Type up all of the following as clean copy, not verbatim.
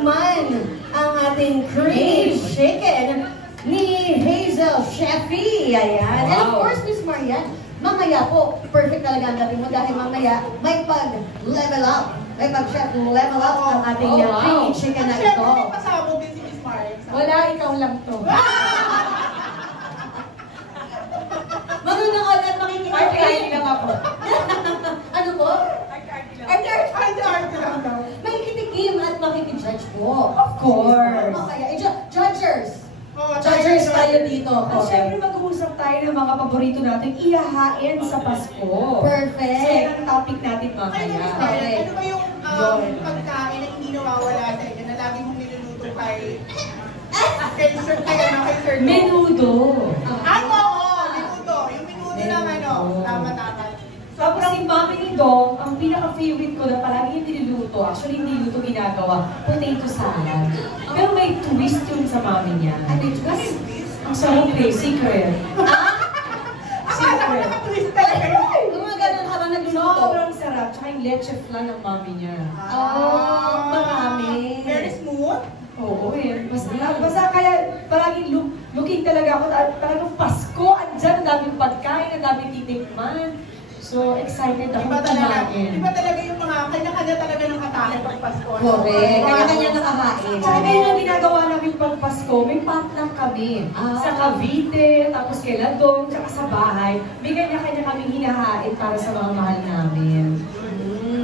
titikman ang ating cream chicken ni Hazel Sheffy. Ayan. Wow. And of course, Miss Marian, mamaya po, perfect talaga ang dating mo dahil mamaya may pag-level up. May pag-chef level up ang ating creamy chicken na ito. Siyempre, may pasabog din si Miss Marian. Wala, ikaw lang to. Manunood at makikita Arty-arty lang ako. Ano po? Arte-arte lang daw. Makikitikim at makikijudge po. Of course. Mamaya, judgers. Oo, Judgers tayo dito. At syempre mag-uusap tayo ng mga paborito natin ihahain sa Pasko. Perfect. So yan ang topic natin Ano, mamaya. Miss Marian, ano ba yung pagkain na hindi nawawala sa inyo na lagi mong niluluto kay Sir Dong? Menudo. Ay, oo! Minuto. Yung minuto ng ano. Tama-tama. Tapos si Mami ni Dong, ang pinaka-favorite ko na palagi yung niluluto, actually hindi luto ginagawa, potato salad. Pero may twist yun sa Mami niya. Kasi ang sarap eh, secret. Akala ko naka-twist talaga yun. Yung mga ganun habang nagluluto. Sobrang sarap, tsaka yung leche flan ng Mami niya. Marami. Very smooth. Oo eh, basta kaya palaging looking talaga ako, talagang Pasko, andyan, ang daming pagkain, ang daming titikman. So, excited ako kumain. Iba talaga yung mga kanya-kanya talaga ng atake pag Pasko. Correct. Kanya-kanya nakakain. Tsaka ganyan ang ginagawa namin pag Pasko, may potluck kami. Sa Cavite, tapos kay Ladong, tsaka sa bahay. May kanya-kanya kami hinahain para sa mga mahal namin.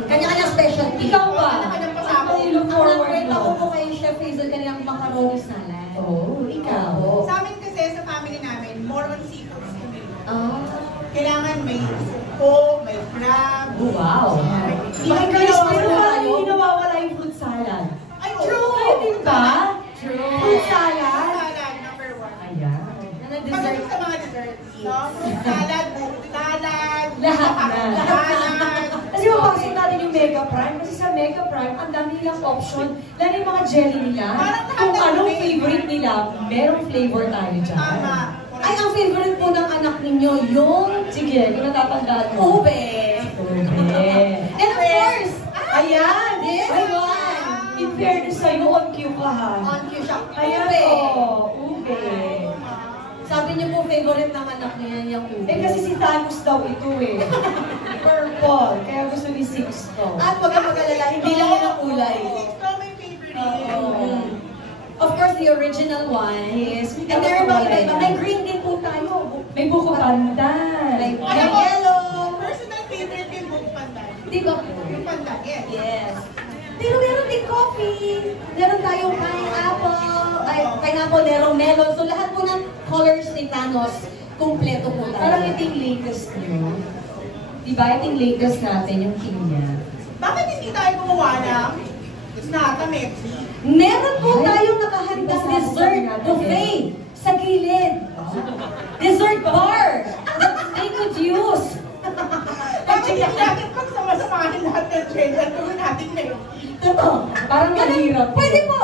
Kanya-kanya specialty. Ikaw ba? Kanya-kanyang pasabog. Ano yung look Ang forward nakwenta ko mo? po kay Chef Hazel kanilang macaroni salad. Oo, ikaw. Sa amin kasi, sa family namin, more on seafoods kami. Kailangan may po, may crab. Oh, wow. Hindi nawawala yung fruit salad. Ay, True! Kayo din ba? True. Fruit salad? Salad, number 1. Ayan. Pagdating sa mga desserts, no? Fruit salad, buko salad, Lahat na. salad. Kasi mapasok natin yung Mega Prime. Kasi sa Mega Prime, ang dami nilang option. Lalo yung mga jelly nila. Kung anong favorite nila, merong flavor tayo dyan. Tama. Ay, ang favorite po ng anak ninyo, yung Sige, kung natatandaan mo. ube. Ube. And of course, Ayan! Yes. Ayan! In fairness sa'yo, on cue ka ha. on cue siya, Ayan ube. ube. Sabi niyo po, favorite ng anak niya yan yung ube. Eh kasi si Thanos daw ito eh. Purple. Kaya gusto ni Sixto. At huwag kang mag-alala, hindi lang yan ang kulay. Ito may favorite. Of course, the original one is, and meron bang iba-iba, may green din po tayo. May buko pandan. May Alam mo, yellow. personal favorite yung buko pandan. Di ba po? Yung pandan, yes. Yes. Pero meron din coffee. Meron tayong pineapple, merong melon. So lahat po ng colors ni Thanos, kumpleto po tayo. Parang ito yung latest nyo. Diba? Ito yung latest natin, yung king niya. Bakit hindi tayo gumawa ng Nata Mexi? Meron po tayong nakahandang dessert buffet sa gilid. Dessert bar that they could use. Bakit hindi natin pagsama-samahin lahat ng trend at gawin natin Mexi? Totoo. Parang mahirap. Pwede po